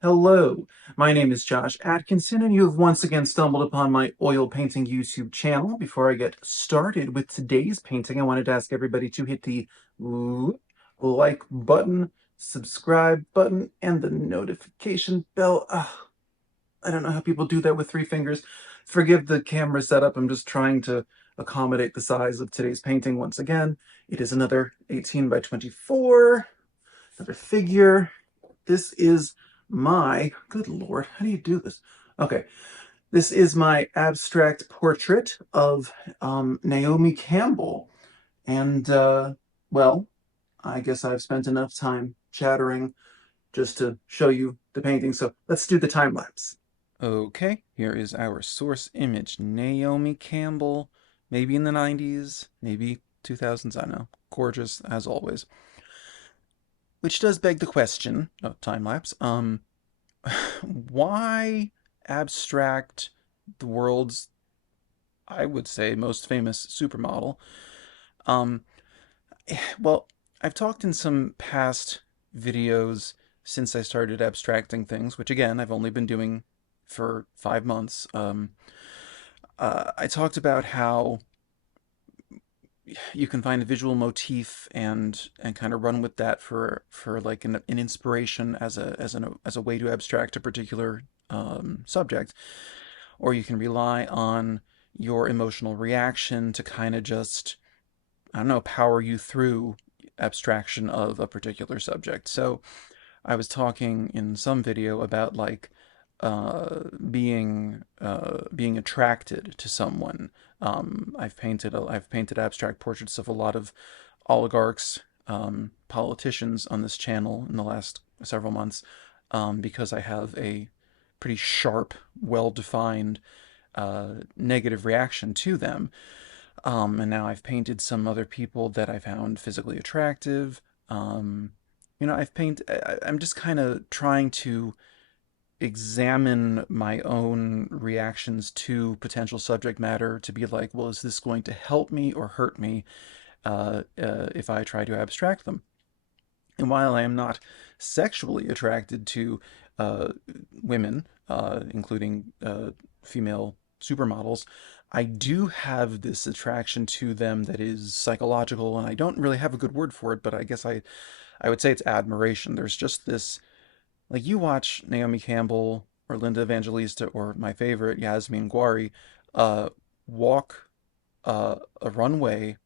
Hello, my name is Josh Atkinson, and you have once again stumbled upon my oil painting YouTube channel. Before I get started with today's painting, I wanted to ask everybody to hit the like button, subscribe button, and the notification bell. I don't know how people do that with three fingers. Forgive the camera setup, I'm just trying to accommodate the size of today's painting once again. It is another 18 by 24, another figure. This is good Lord, how do you do this? Okay, this is my abstract portrait of Naomi Campbell. And, well, I guess I've spent enough time chattering just to show you the painting. So let's do the time lapse. Okay, here is our source image. Naomi Campbell, maybe in the 90s, maybe 2000s, I don't know. Gorgeous as always. Which does beg the question, oh, time lapse, why abstract the world's, I would say, most famous supermodel? Um, well, I've talked in some past videos since I started abstracting things, which again, I've only been doing for 5 months. I talked about how you can find a visual motif and kind of run with that for like an inspiration as a way to abstract a particular subject, or you can rely on your emotional reaction to kind of just, I don't know, power you through abstraction of a particular subject. So I was talking in some video about like being attracted to someone. I've painted abstract portraits of a lot of oligarchs, politicians on this channel in the last several months, because I have a pretty sharp, well-defined negative reaction to them. And now I've painted some other people that I found physically attractive. I'm just kind of trying to examine my own reactions to potential subject matter to be like, well, is this going to help me or hurt me if I try to abstract them? And while I am not sexually attracted to uh, women, including female supermodels, I do have this attraction to them that is psychological, and I don't really have a good word for it, but I guess I would say it's admiration. There's just this, like, you watch Naomi Campbell or Linda Evangelista or my favorite Yasmin Gwari uh, walk a runway.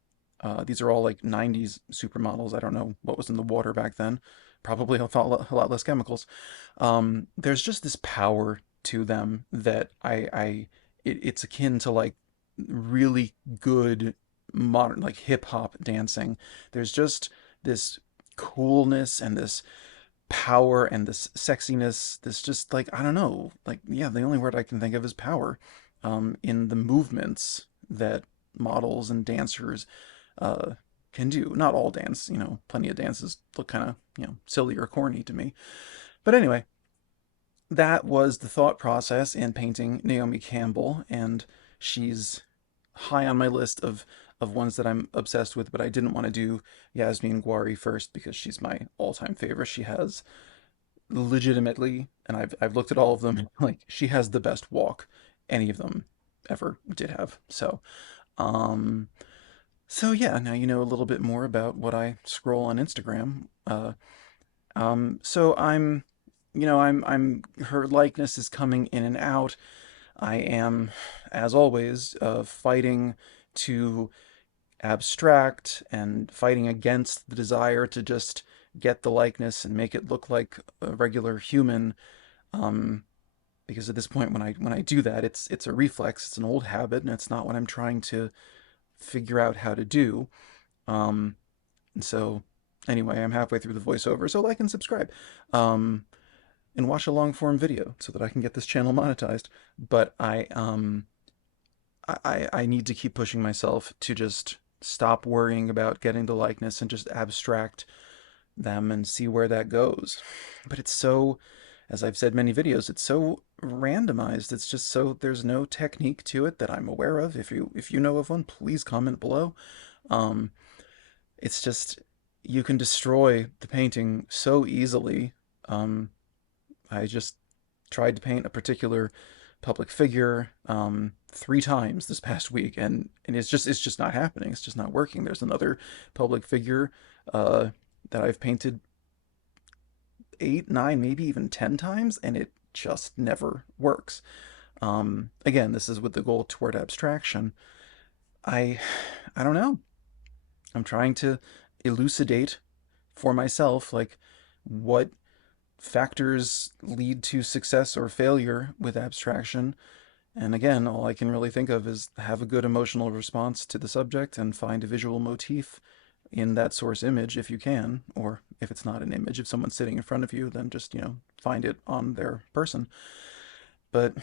These are all like 90s supermodels. I don't know what was in the water back then. Probably a lot less chemicals. There's just this power to them that it's akin to like really good modern like hip hop dancing. There's just this coolness and this power and this sexiness, this just like, I don't know, like, yeah, the only word I can think of is power, in the movements that models and dancers uh, can do. Not all dance, plenty of dances look kind of, silly or corny to me. But anyway, that was the thought process in painting Naomi Campbell, and she's high on my list of ones that I'm obsessed with, but I didn't want to do Yasmin Gwari first because she's my all-time favorite. She has legitimately, and I've looked at all of them, like she has the best walk any of them ever did have. Um, so yeah, now you know a little bit more about what I scroll on Instagram. So I'm her likeness is coming in and out. I am, as always, fighting to abstract and fighting against the desire to just get the likeness and make it look like a regular human. Um, because at this point, when I do that, it's a reflex, it's an old habit, and it's not what I'm trying to figure out how to do. Um, and so, anyway, I'm halfway through the voiceover, so like and subscribe, um, and watch a long form video so that I can get this channel monetized. But I need to keep pushing myself to just stop worrying about getting the likeness and just abstract them and see where that goes. But it's so, as I've said many videos, it's so randomized. It's just so there's no technique to it that I'm aware of. If you know of one, please comment below. Um, it's just you can destroy the painting so easily. Um, I just tried to paint a particular public figure 3 times this past week, and it's just not happening. It's just not working. There's another public figure uh, that I've painted 8, 9, maybe even 10 times, and it just never works. Again, this is with the goal toward abstraction. I I don't know. I'm trying to elucidate for myself like what factors lead to success or failure with abstraction. And again, all I can really think of is have a good emotional response to the subject and find a visual motif in that source image if you can, or if it's not an image, if someone's sitting in front of you, then just, find it on their person. But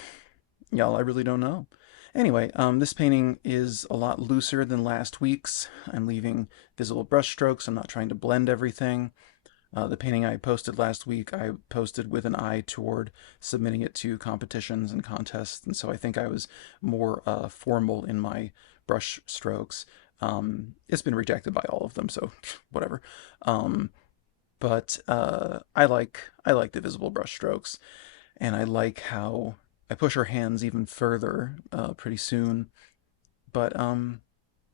y'all, I really don't know. Anyway, this painting is a lot looser than last week's. I'm leaving visible brush strokes. I'm not trying to blend everything. The painting I posted last week, I posted with an eye toward submitting it to competitions and contests, and so I think I was more formal in my brush strokes. It's been rejected by all of them, so whatever. Um, but I like the visible brush strokes, and I like how I push her hands even further pretty soon. But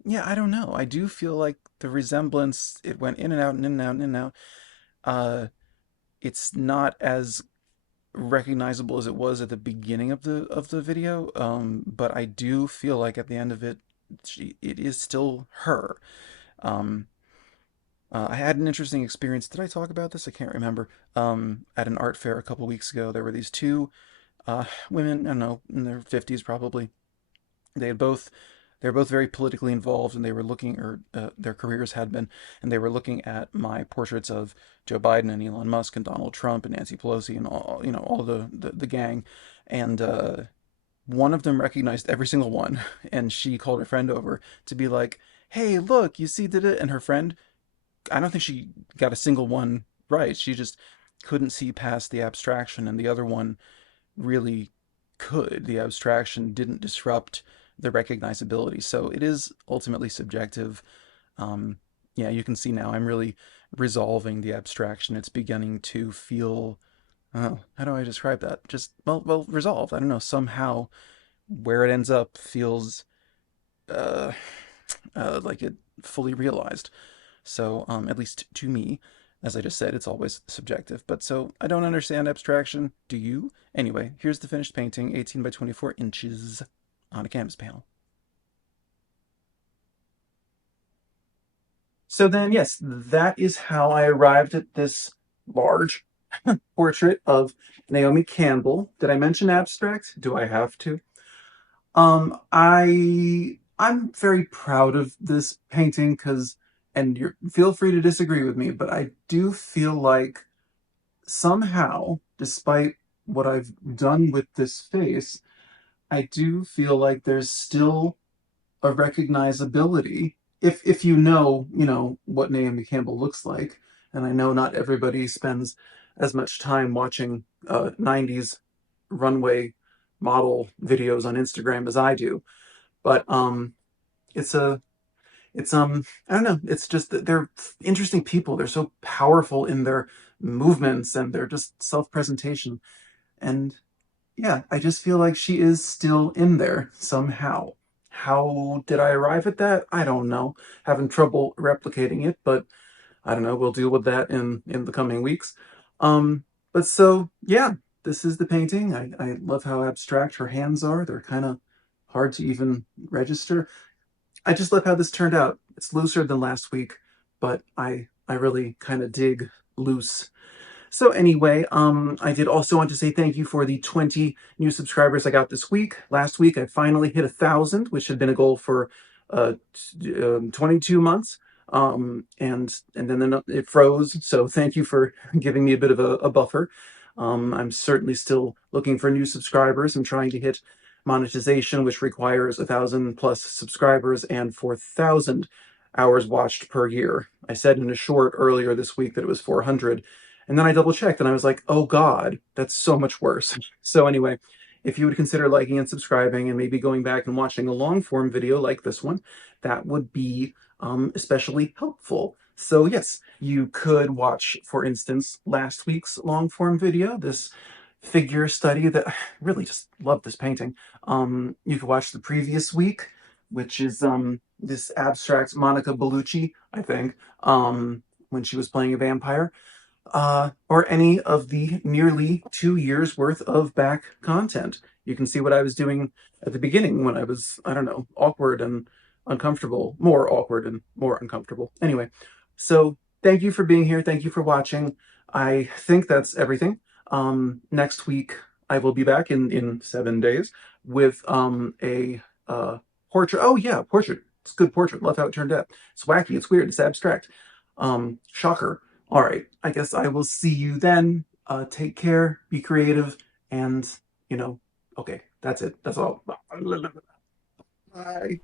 yeah, I don't know. I do feel like the resemblance, it went in and out and in and out and in and out. Uh, it's not as recognizable as it was at the beginning of the video. But I do feel like at the end of it, it is still her. Um, I had an interesting experience. Did I talk about this? I can't remember. At an art fair a couple weeks ago, there were these two women. I don't know, in their 50s probably. They had both they were both very politically involved, and they were looking, or their careers had been, and they were looking at my portraits of Joe Biden and Elon Musk and Donald Trump and Nancy Pelosi and all the gang, and one of them recognized every single one, and she called her friend over to be like, "Hey, look, you see, did it?" And her friend, I don't think she got a single one right. She just couldn't see past the abstraction, and the other one really could. The abstraction didn't disrupt the recognizability. So it is ultimately subjective. Um, yeah, you can see now I'm really resolving the abstraction. It's beginning to feel, how do I describe that? Just, well, resolved. I don't know. Somehow where it ends up feels uh, like it fully realized. So, at least to me, as I just said, it's always subjective. But so I don't understand abstraction. Do you? Anyway, here's the finished painting, 18 by 24 inches on a canvas panel. So then, yes, that is how I arrived at this large portrait of Naomi Campbell. Did I mention abstract? Do I have to? I'm very proud of this painting because, and you feel free to disagree with me, but I do feel like somehow, despite what I've done with this face, I do feel like there's still a recognizability if you know what Naomi Campbell looks like. And I know not everybody spends as much time watching 90s runway model videos on Instagram as I do. But it's a it's I don't know, it's just that they're interesting people. They're so powerful in their movements and their just self-presentation. And yeah, I just feel like she is still in there somehow. How did I arrive at that? I don't know. Having trouble replicating it, but I don't know. We'll deal with that in the coming weeks. Um, but so yeah, this is the painting. I love how abstract her hands are. They're kind of hard to even register. I just love how this turned out. It's looser than last week, but I really kind of dig loose. So anyway, I did also want to say thank you for the 20 new subscribers I got this week. Last week, I finally hit 1,000, which had been a goal for 22 months. And then it froze. So thank you for giving me a bit of a buffer. I'm certainly still looking for new subscribers. I'm trying to hit monetization, which requires 1,000 plus subscribers and 4,000 hours watched per year. I said in a short earlier this week that it was 400. And then I double checked and I was like, oh God, that's so much worse. So anyway, if you would consider liking and subscribing and maybe going back and watching a long form video like this one, that would be especially helpful. So yes, you could watch, for instance, last week's long form video. This figure study that I really just love this painting. You could watch the previous week, which is this abstract Monica Bellucci, I think, when she was playing a vampire, or any of the nearly 2 years worth of back content. You can see what I was doing at the beginning when I was, I don't know, awkward and uncomfortable, more awkward and more uncomfortable. Anyway, so thank you for being here. Thank you for watching. I think that's everything. Next week, I will be back in 7 days with a portrait. Oh, yeah, portrait. It's a good portrait. Love how it turned out. It's wacky. It's weird. It's abstract. Shocker. All right. I guess I will see you then. Take care, be creative, and, okay, that's it. That's all. Bye.